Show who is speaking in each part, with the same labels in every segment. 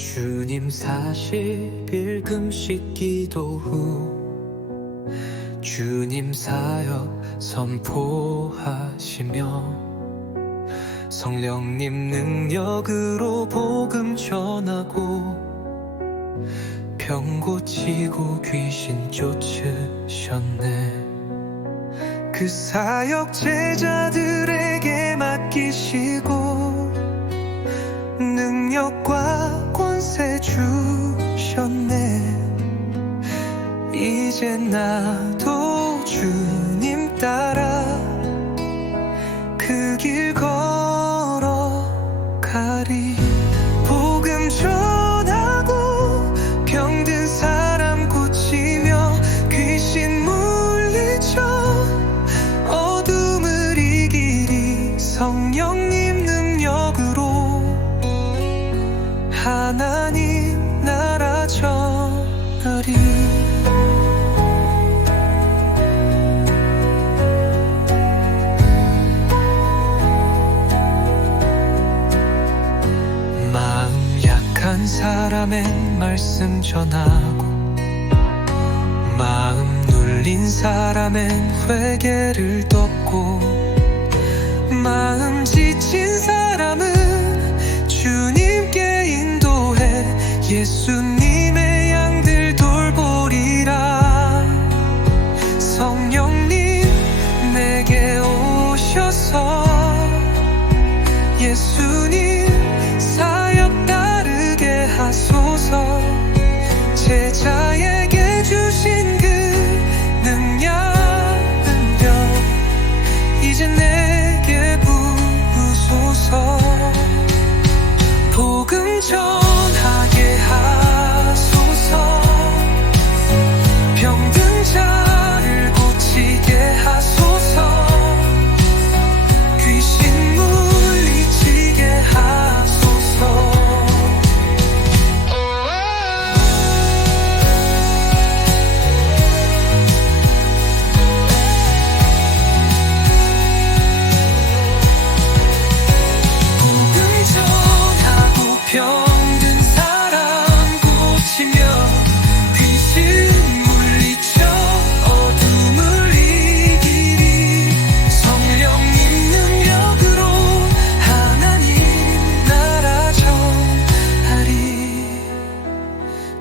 Speaker 1: 주님 40일 금식 기도 후 주님 사역 선포하시며 성령님 능력으로 복음 전하고 병 고치고 귀신 쫓으셨네. 그 사역 제자들에게 맡기시고 이제 사람의 말씀 전하고 마음 눌린 사람의 회개를 덮고 마음 지친 사람은 주님께 인도해 예수님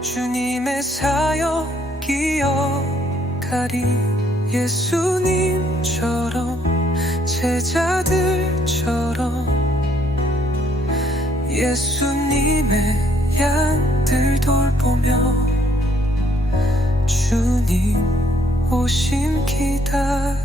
Speaker 1: 주님의 사역 이어가리. 예수님처럼 제자들처럼 예수님의 양들 돌보며 주님 오심 기다리리